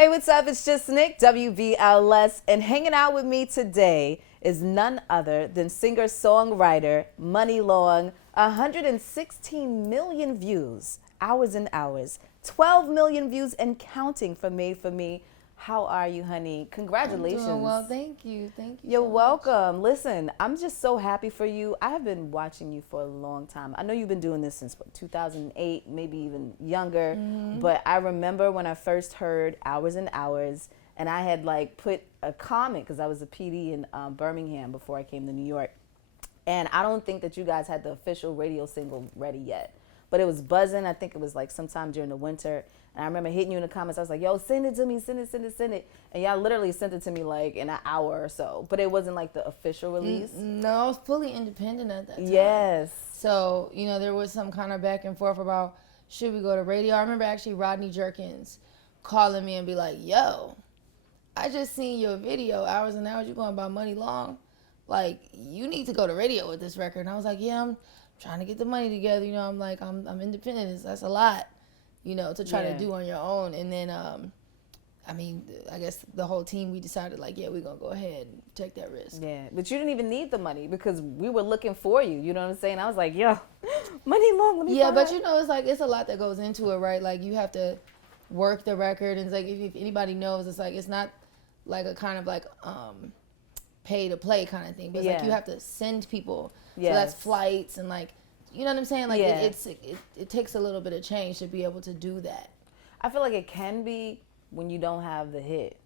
Hey, what's up? It's just Nick, WVLS, and hanging out with me today is none other than singer-songwriter Money Long. 116 million views, hours and hours, 12 million views and counting for Made for Me. How are you, honey? Congratulations. I'm doing well, thank you. Thank you. You're so much. welcome. Listen, I'm just so happy for you. I have been watching you for a long time. I know you've been doing this since what, 2008, maybe even younger. But I remember when I first heard Hours and Hours, and I had like put a comment because I was a PD in Birmingham before I came to New York. And I don't think that you guys had the official radio single ready yet. But it was buzzing. I think it was like sometime during the winter. And I remember hitting you in the comments. I was like, yo, send it to me, send it. And y'all literally sent it to me like in an hour or so. But it wasn't like the official release. No, I was fully independent at that time. Yes. So, there was some kind of back and forth about should we go to radio. I remember actually Rodney Jerkins calling me and be like, yo, I just seen your video, Hours and Hours, you going about Money Long. Like, you need to go to radio with this record. And I was like, yeah, I'm trying to get the money together. I'm like, I'm independent. That's a lot, to try to do on your own. And then, I guess the whole team, we decided like, yeah, we're going to go ahead and take that risk. Yeah, but you didn't even need the money because we were looking for you. You know what I'm saying? I was like, yo, Money Long, let me Yeah, find but out. it's like, it's a lot that goes into it, right? Like, you have to work the record. And it's like, if anybody knows, it's like, it's not like a kind of like, pay to play kind of thing, but it's like you have to send people, so that's flights and like, you know what I'm saying, like it takes a little bit of change to be able to do that. I feel like it can be when you don't have the hit,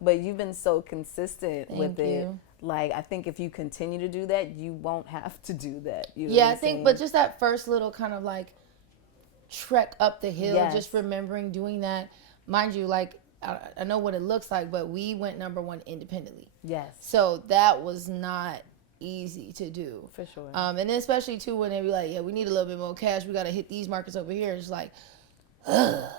but you've been so consistent with it. Like, I think if you continue to do that, you won't have to do that. You know what I'm I think saying? but just that first little kind of like trek up the hill, just remembering doing that, mind you, like I know what it looks like, but we went #1 independently. Yes. So that was not easy to do. For sure. And then especially too when they be like, yeah, we need a little bit more cash. We got to hit these markets over here. It's like, but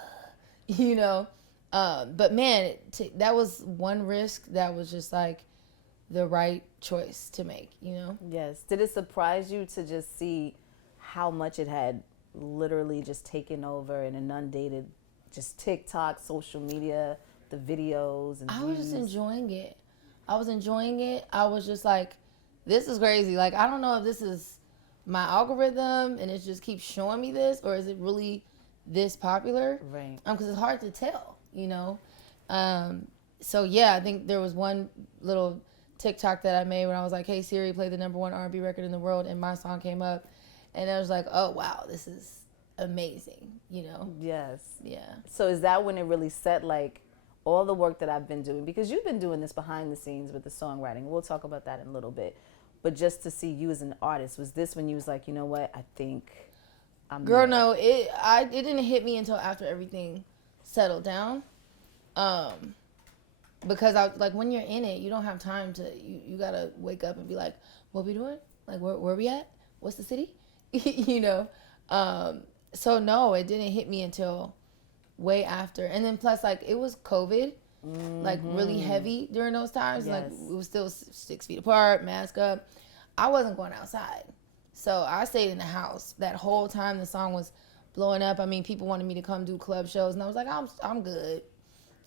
man, that was one risk that was just like the right choice to make, Yes. Did it surprise you to just see how much it had literally just taken over and inundated just TikTok, social media, the videos and I views? was just enjoying it. I was just like, this is crazy. Like, I don't know if this is my algorithm and it just keeps showing me this, or is it really this popular? Right. Because it's hard to tell, So yeah, I think there was one little TikTok that I made when I was like, hey Siri, play the #1 R&B record in the world, and my song came up, and I was like, oh wow, this is amazing, Yes. Yeah. So is that when it really set like all the work that I've been doing? Because you've been doing this behind the sscenes with the songwriting. We'll talk about that in a little bit. But just to see you as an artist, was this when you was like, you know what, I think I'm Girl, there? no, it didn't hit me until after everything settled down. Because I like, when you're in it, you don't have time to, you gotta wake up and be like, what we doing? Like, where we at? What's the city? So no, it didn't hit me until way after. And then plus, like, it was COVID, like really heavy during those times. Yes. Like, we was still 6 feet apart, mask up. I wasn't going outside. So I stayed in the house that whole time the song was blowing up. I mean, people wanted me to come do club shows, and I was like, I'm good.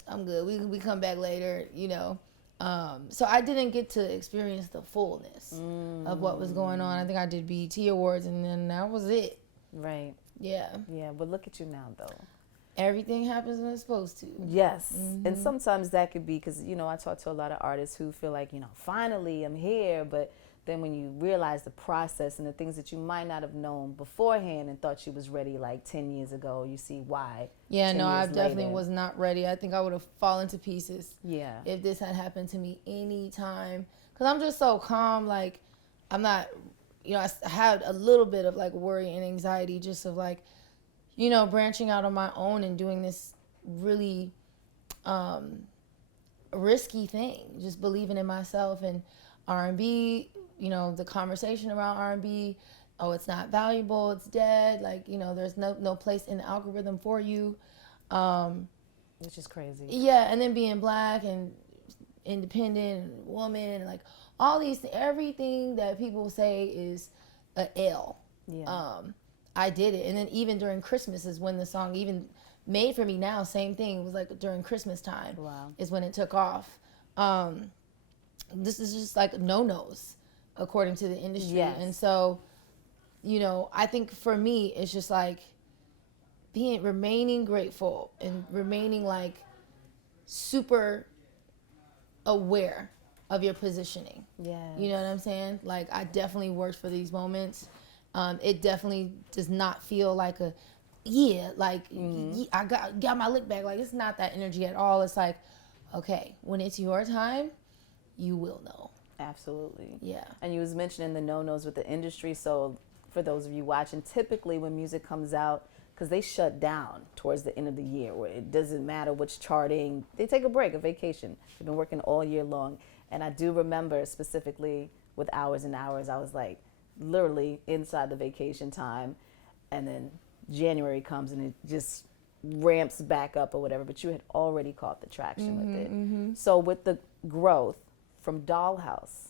I'm good. We come back later, So I didn't get to experience the fullness of what was going on. I think I did BET Awards, and then that was it. Right. Yeah. Yeah, but look at you now, though. Everything happens when it's supposed to. Yes. And sometimes that could be because, I talk to a lot of artists who feel like, finally I'm here. But then when you realize the process and the things that you might not have known beforehand and thought you was ready like 10 years ago, you see why. Yeah, no, I 10 years definitely later. was not ready. I think I would have fallen to pieces. Yeah. If this had happened to me any time. Because I'm just so calm. Like, I'm not, I had a little bit of like worry and anxiety just of like, branching out on my own and doing this really risky thing. Just believing in myself and R&B, the conversation around R&B. Oh, it's not valuable. It's dead. Like, there's no place in the algorithm for you. Which is crazy. Yeah, and then being black and independent and woman and like all these, everything that people say is a L. Yeah. I did it. And then even during Christmas is when the song, even Made for Me Now, same thing. It was like during Christmas time. Wow. Is when it took off. This is just like no-nos according to the industry. Yes. And so, you know, I think for me, it's just like remaining grateful and remaining like super aware of your positioning. Yeah. You know what I'm saying? Like, I definitely worked for these moments. It definitely does not feel like a, I got my lick back. Like, it's not that energy at all. It's like, okay, when it's your time, you will know. Absolutely. Yeah. And you was mentioning the no-nos with the industry. So for those of you watching, typically when music comes out, because they shut down towards the end of the year, where it doesn't matter which charting, they take a break, a vacation. They've been working all year long. And I do remember specifically with Hours and Hours, I was like literally inside the vacation time, and then January comes and it just ramps back up or whatever, but you had already caught the traction with it. So with the growth from Dollhouse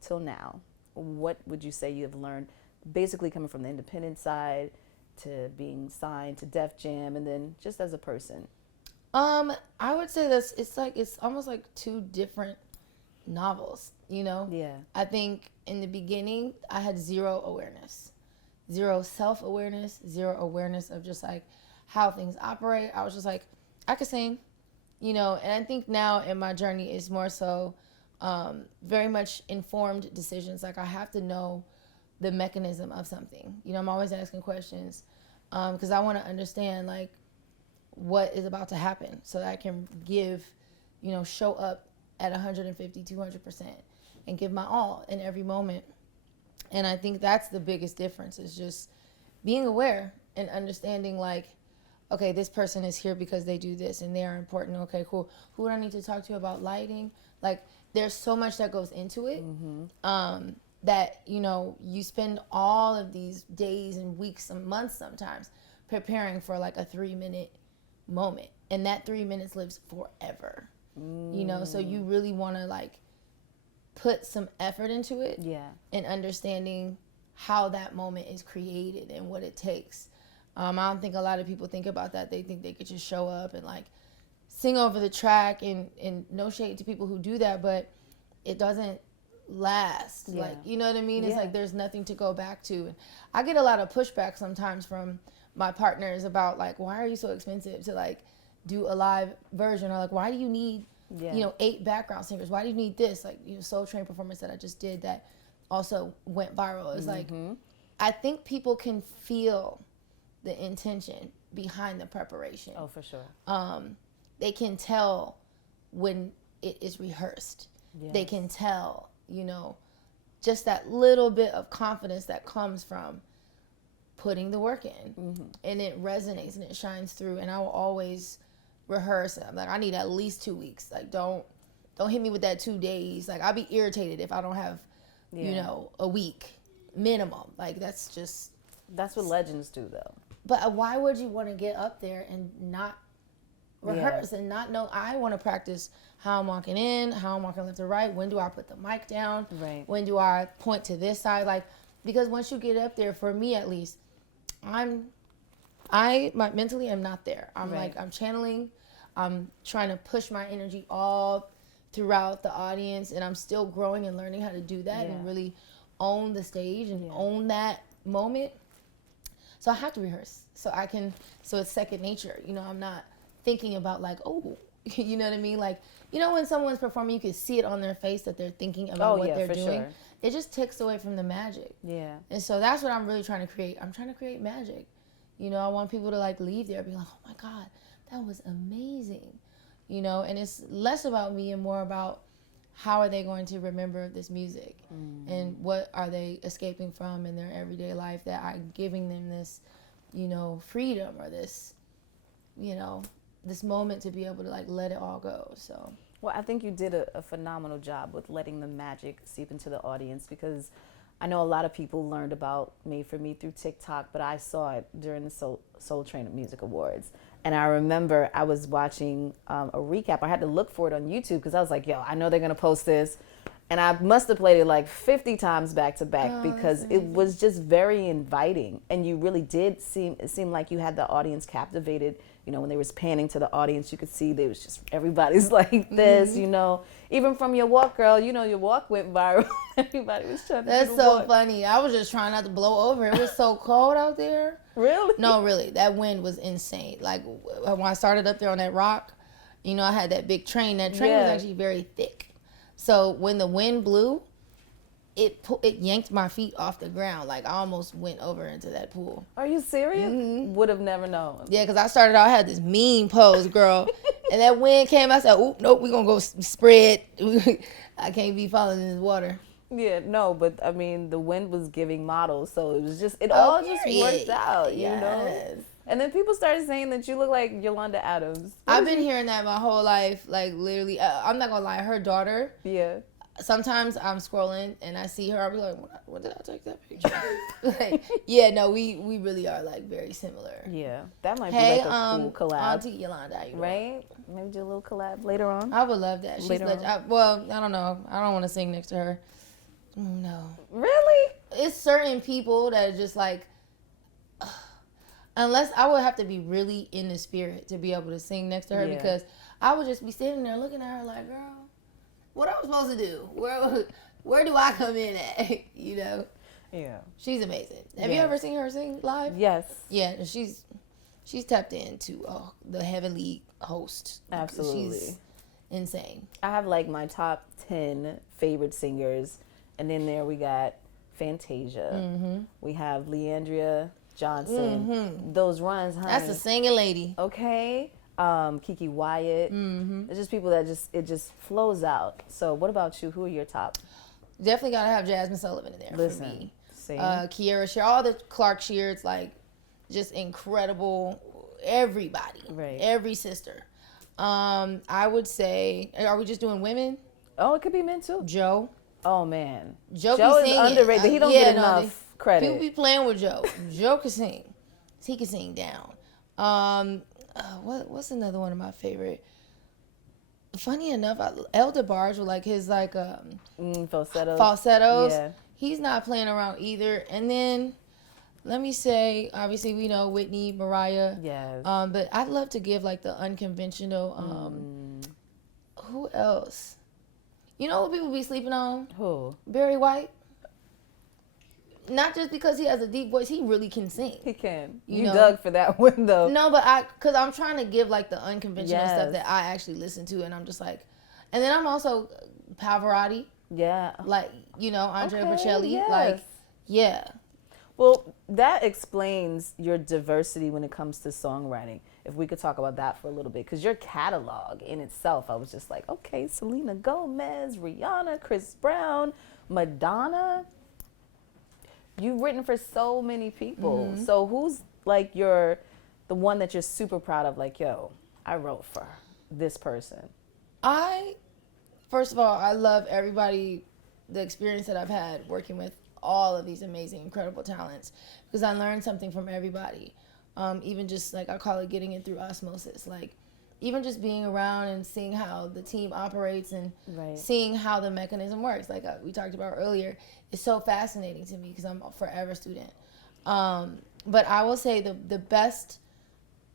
till now, what would you say you have learned, basically coming from the independent side to being signed to Def Jam, and then just as a person? I would say it's almost like two different novels, you know? Yeah. I think in the beginning, I had zero awareness, zero self-awareness, zero awareness of just like how things operate. I was just like, I could sing, you know? And I think now in my journey, it's more so very much informed decisions. Like, I have to know the mechanism of something. You know, I'm always asking questions because I want to understand like what is about to happen so that I can give, you know, show up at 150, 200% and give my all in every moment. And I think that's the biggest difference, is just being aware and understanding like, okay, this person is here because they do this and they are important. Okay, cool. Who would I need to talk to about lighting? Like, there's so much that goes into it. That, you know, you spend all of these days and weeks and months sometimes preparing for like a 3-minute moment. And that 3 minutes lives forever. You know, so you really want to like put some effort into it. Yeah. And understanding how that moment is created and what it takes. I don't think a lot of people think about that. They think they could just show up and like sing over the track, and no shade to people who do that, but it doesn't last. Yeah. Like, you know what I mean? It's Yeah. like there's nothing to go back to. And I get a lot of pushback sometimes from my partners about like, why are you so expensive to like do a live version, or like, why do you need Yeah. you know 8 background singers? Why do you need this? Like, you know, Soul Train performance that I just did that also went viral. It's like, I think people can feel the intention behind the preparation. Oh, for sure. They can tell when it is rehearsed. Yes. They can tell, you know, just that little bit of confidence that comes from putting the work in. And it resonates and it shines through. And I will always rehearse. I'm like, I need at least 2 weeks. Like, don't hit me with that 2 days. Like, I'll be irritated if I don't have, you know, a week minimum. Like, that's what legends do, though. But why would you want to get up there and not rehearse and not know? I want to practice how I'm walking in, how I'm walking left to right. When do I put the mic down? Right. When do I point to this side? Like, because once you get up there, for me at least, mentally I'm not there. I'm like, I'm channeling. I'm trying to push my energy all throughout the audience, and I'm still growing and learning how to do that and really own the stage and own that moment. So I have to rehearse so it's second nature. You know, I'm not thinking about like, oh, you know what I mean? Like, you know, when someone's performing, you can see it on their face that they're thinking about what they're doing. Sure. It just takes away from the magic. Yeah. And so that's what I'm really trying to create. I'm trying to create magic. You know, I want people to like leave there being like, oh my God, that was amazing. You know, and it's less about me and more about how are they going to remember this music and what are they escaping from in their everyday life that I'm giving them this, you know, freedom or this, you know, this moment to be able to like let it all go. So, well, I think you did a phenomenal job with letting the magic seep into the audience, because I know a lot of people learned about Made for Me through TikTok, but I saw it during the Soul Train Music Awards. And I remember I was watching a recap. I had to look for it on YouTube because I was like, yo, I know they're going to post this. And I must have played it like 50 times back to back Oh, because that's it amazing. was just very inviting. And you really did it seemed like you had the audience captivated. You know, when they was panning to the audience, you could see they was just, everybody's like this, you know. Even from your walk, girl, you know, your walk went viral. Everybody was trying to That's do the so walk. funny. I was just trying not to blow over. It was so cold out there. Really? No, really. That wind was insane. Like, when I started up there on that rock, you know, I had that big train. That train was Yeah. actually very thick. So when the wind blew, it yanked my feet off the ground. Like, I almost went over into that pool. Are you serious? Would have never known. Yeah, because I started out, I had this mean pose, girl. And that wind came, I said, oop, nope, we're going to go spread. I can't be falling in this water. Yeah, no, but I mean, the wind was giving models, so it was just, it all just worked out, you know? Yes. And then people started saying that you look like Yolanda Adams. I've been hearing that my whole life, like literally. I'm not gonna lie, her daughter. Yeah. Sometimes I'm scrolling and I see her. I'll be like, "When did I take that picture?" Like, yeah, no, we really are like very similar. Yeah, that might Hey, be like a cool collab, Auntie Yolanda, how you doing? right? Maybe do a little collab later on. I would love that. She's Later on. well, I don't know. I don't want to sing next to her. No, Really? it's certain people that are just like. Unless I would have to be really in the spirit to be able to sing next to her, Yeah. because I would just be standing there looking at her like, girl, what am I supposed to do? Where do I come in at? You know? Yeah. She's amazing. Have you Yes. ever seen her sing live? Yes. Yeah, she's tapped into the heavenly host. Absolutely. She's insane. I have like my top 10 favorite singers, and then there we got Fantasia. Mm-hmm. We have Leandria Johnson. Those runs, honey. That's a singing lady. Okay. Kiki Wyatt. It's just people that it just flows out. So what about you? Who are your top? Definitely gotta have Jasmine Sullivan in there for Listen, me. same. Kiera Shear, all the Clark Sheards, like, just incredible. Everybody, Right. Every sister. I would say, are we just doing women? Oh, it could be men too. Joe. Oh man, Joe Joe be is singing. underrated, but he don't get enough credit. People be playing with Joe. Joe can sing. He can sing down. What's another one of my favorite? Funny enough, Elder Barge with like his like falsettos. Yeah. He's not playing around either. And then let me say, obviously we know Whitney, Mariah. Yes. But I'd love to give like the unconventional. Who else? You know what people be sleeping on? Who? Barry White. Not just because he has a deep voice, he really can sing. He can. You You know. dug for that one though. No, but because I'm trying to give like the unconventional Yes. stuff that I actually listen to, and I'm just like, and then I'm also Pavarotti, Yeah. like, you know, Andrea Okay, Bocelli, yes. like, yeah. Well, that explains your diversity when it comes to songwriting. If we could talk about that for a little bit, because your catalog in itself, I was just like, okay, Selena Gomez, Rihanna, Chris Brown, Madonna. You've written for so many people. So who's like the one that you're super proud of? Like, yo, I wrote for this person. First of all, I love everybody, the experience that I've had working with all of these amazing, incredible talents, because I learned something from everybody. Even just like, I call it getting it through osmosis. Like, even just being around and seeing how the team operates and Right. seeing how the mechanism works, like we talked about earlier, is so fascinating to me because I'm a forever student. But I will say the best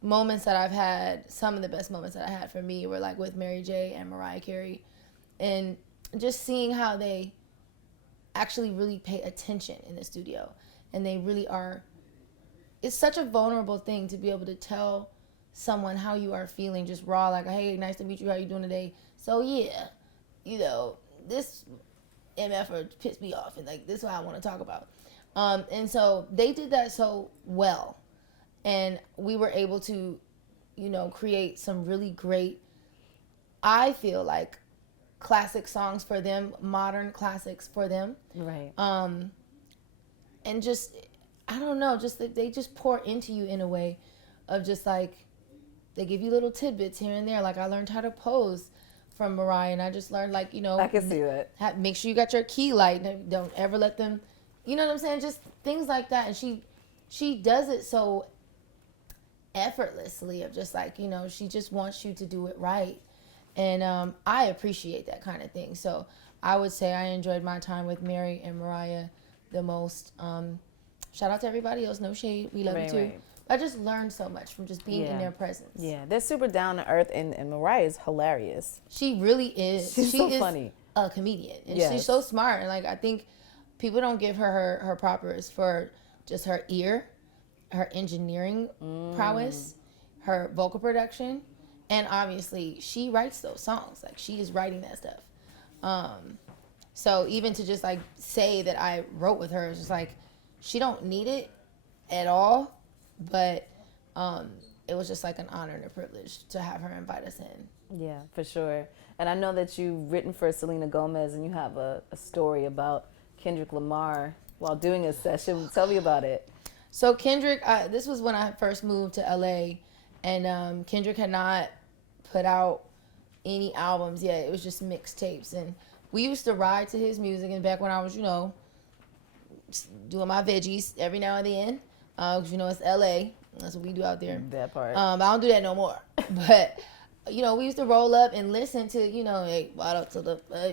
moments that I've had, some of the best moments that I had for me were like with Mary J. and Mariah Carey, and just seeing how they actually really pay attention in the studio, and they really are. It's such a vulnerable thing to be able to tell someone how you are feeling, just raw, like, hey, nice to meet you, how you doing today? So yeah, you know, this MF pissed me off, and like, this is what I want to talk about. And so they did that so well, and we were able to, you know, create some really great, I feel like, classic songs for them, modern classics for them. Right. And just, I don't know, just they just pour into you in a way of just like, they give you little tidbits here and there. Like, I learned how to pose from Mariah, and I just learned, like, you know, I can see that. make sure you got your key light, and don't ever let them, you know what I'm saying? Just things like that. And she does it so effortlessly, of just like, you know, she just wants you to do it right. And I appreciate that kind of thing. So I would say I enjoyed my time with Mary and Mariah the most. Shout out to everybody else. No shade. We love you too. Right. I just learned so much from just being in Yeah. their presence. Yeah, they're super down to earth, and Mariah is hilarious. She really is. She's she so is funny. a comedian. And Yes. she's so smart. And like, I think people don't give her propers for just her ear, her engineering prowess, her vocal production, and obviously she writes those songs. Like, she is writing that stuff. So even to just like say that I wrote with her is just like, she don't need it at all, but it was just like an honor and a privilege to have her invite us in. Yeah, for sure. And I know that you've written for Selena Gomez, and you have a story about Kendrick Lamar while doing a session. Tell me about it. So Kendrick, this was when I first moved to LA, and Kendrick had not put out any albums yet. It was just mixtapes, and we used to ride to his music. And back when I was, doing my veggies every now and then, because it's LA. That's what we do out there. That part. I don't do that no more. But we used to roll up and listen to, hey, what up to the, you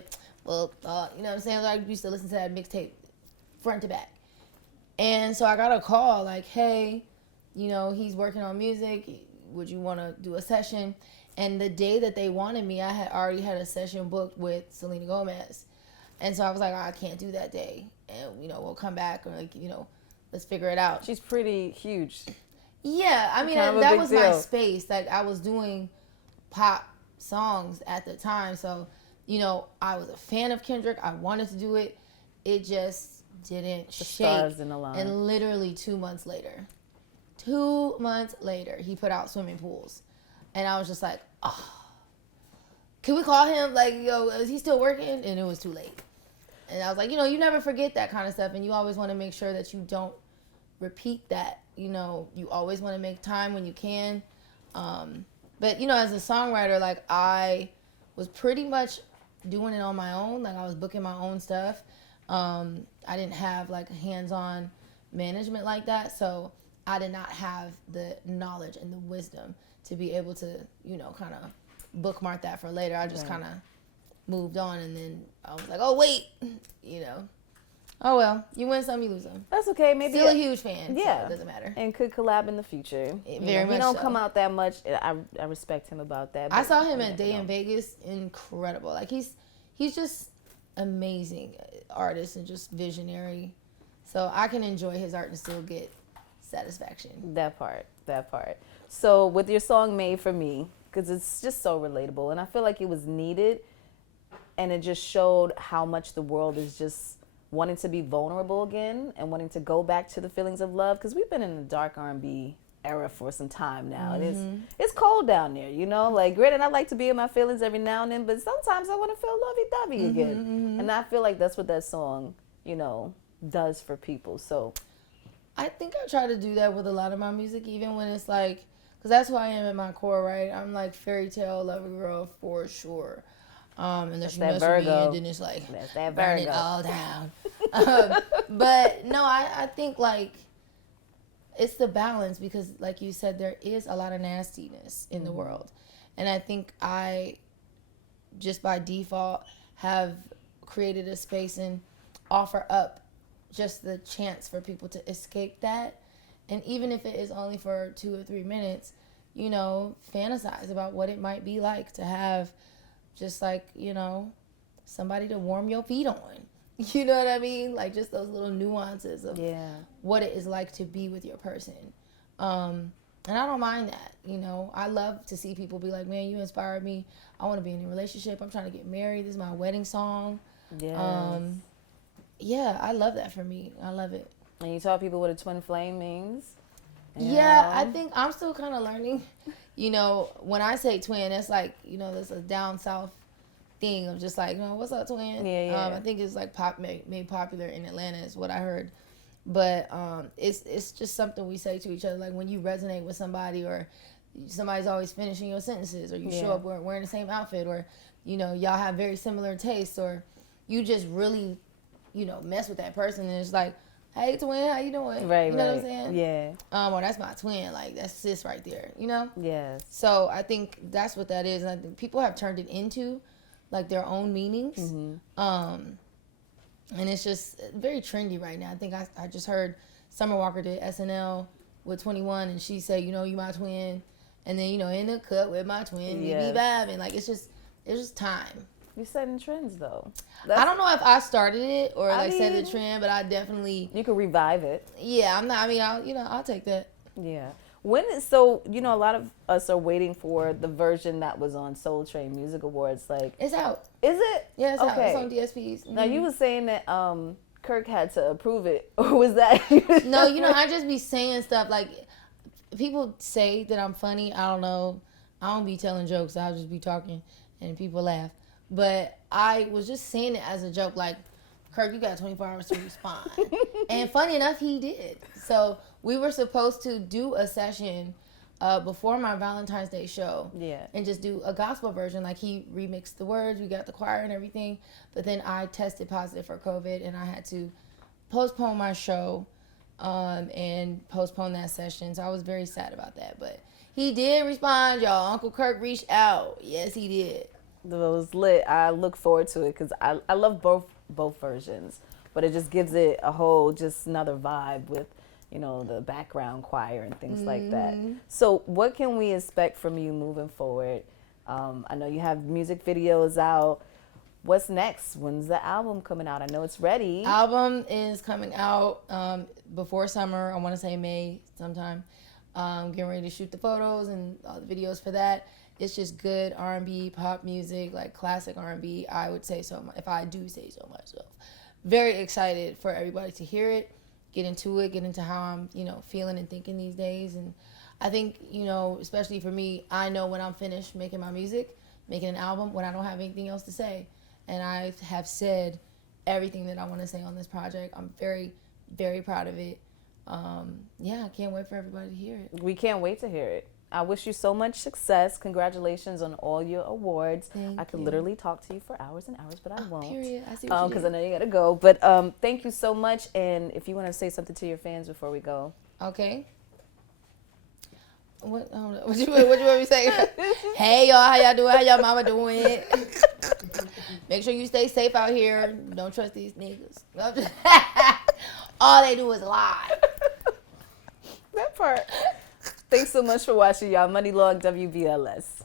know what I'm saying? I used to listen to that mixtape front to back. And so I got a call like, hey, he's working on music. Would you want to do a session? And the day that they wanted me, I had already had a session booked with Selena Gomez. And so I was like, I can't do that day. And, we'll come back, or let's figure it out. She's pretty huge. Yeah, I mean, that was my space. Like, I was doing pop songs at the time. So, I was a fan of Kendrick. I wanted to do it. It just didn't shake. Stars didn't align. And literally 2 months later, he put out Swimming Pools. And I was just like, oh, can we call him? Like, is he still working? And it was too late. And I was like, you never forget that kind of stuff. And you always want to make sure that you don't repeat that. You always want to make time when you can. But, as a songwriter, like, I was pretty much doing it on my own. Like, I was booking my own stuff. I didn't have, like, hands-on management like that. So I did not have the knowledge and the wisdom to be able to, kind of bookmark that for later. I just kind of moved on, and then I was like, oh, wait, Oh, well, you win some, you lose some. That's okay. Maybe Still a huge fan. Yeah. So it doesn't matter. And could collab in the future. Very much He don't so. come out that much. I respect him about that. I saw him at Day in Vegas. Incredible. Like, he's just amazing artist and just visionary. So I can enjoy his art and still get satisfaction. That part. So with your song Made for Me, because it's just so relatable, and I feel like it was needed, and it just showed how much the world is just wanting to be vulnerable again and wanting to go back to the feelings of love, because we've been in the dark R&B era for some time now. Mm-hmm. And it's cold down there, like, granted, I like to be in my feelings every now and then, but sometimes I want to feel lovey-dovey again. Mm-hmm. And I feel like that's what that song does for people. So I think I try to do that with a lot of my music, even when it's like, because that's who I am at my core, right? I'm like fairy tale lover girl for sure. Unless you mess with me, and then it's like, that's that burn it all down. But no, I think like it's the balance, because like you said, there is a lot of nastiness in the world. And I think I just by default have created a space and offer up just the chance for people to escape that. And even if it is only for 2 or 3 minutes, fantasize about what it might be like to have just like, somebody to warm your feet on. You know what I mean? Like, just those little nuances of what it is like to be with your person. And I don't mind that, I love to see people be like, man, you inspired me. I want to be in a relationship. I'm trying to get married. This is my wedding song. Yeah, I love that for me. I love it. And you taught people what a twin flame means? Yeah, I think I'm still kind of learning. When I say twin, it's like, there's a down south thing of just like, what's up, twin? Yeah. I think it's like made popular in Atlanta is what I heard. But it's just something we say to each other. Like, when you resonate with somebody, or somebody's always finishing your sentences, or you show up wearing the same outfit, or, y'all have very similar tastes, or you just really, mess with that person, and it's like, hey, twin, how you doing? Right, you know what I'm saying? Yeah. Or that's my twin. Like, that's sis right there, Yes. So I think that's what that is. And I think people have turned it into like their own meanings. And it's just very trendy right now. I think I just heard Summer Walker did SNL with 21, and she said, you know, you my twin, and then, you know, in the cut with my twin, we be vibing. Like, it's just time. You're setting trends, though. I don't know if I started it or set the trend, but I definitely. You could revive it. Yeah, I'm not. I mean, I'll take that. Yeah. So, you know, a lot of us are waiting for the version that was on Soul Train Music Awards. Like, it's out. Is it? Yeah, it's out. It's on DSPs. Now, you were saying that Kirk had to approve it, or was that? No, you know, I just be saying stuff like, people say that I'm funny. I don't know. I don't be telling jokes. I'll just be talking, and people laugh. But I was just saying it as a joke, like, Kirk, you got 24 hours to respond. And funny enough, he did. So we were supposed to do a session before my Valentine's Day show. Yeah. And just do a gospel version. Like, he remixed the words. We got the choir and everything. But then I tested positive for COVID, and I had to postpone my show and postpone that session. So I was very sad about that. But he did respond, y'all. Uncle Kirk reached out. Yes, he did. It was lit. I look forward to it because I love both versions, but it just gives it a whole, just another vibe with, you know, the background choir and things like that. So what can we expect from you moving forward? I know you have music videos out. What's next? When's the album coming out? I know it's ready. Album is coming out before summer. I want to say May sometime. Getting ready to shoot the photos and all the videos for that. It's just good R&B, pop music, like classic R&B. I would say so, if I do say so myself. Very excited for everybody to hear it, get into it, get into how I'm, you know, feeling and thinking these days. And I think, you know, especially for me, I know when I'm finished making my music, making an album, when I don't have anything else to say. And I have said everything that I want to say on this project. I'm very, very proud of it. Yeah, I can't wait for everybody to hear it. We can't wait to hear it. I wish you so much success. Congratulations on all your awards. I could literally talk to you for hours and hours, but I won't. Period. I see what you because I know you gotta go. But thank you so much. And if you want to say something to your fans before we go. Okay. What you want me to say? Hey y'all, how y'all doing? How y'all mama doing? Make sure you stay safe out here. Don't trust these niggas. All they do is lie. That part. Thanks so much for watching, y'all. Money Long WBLS.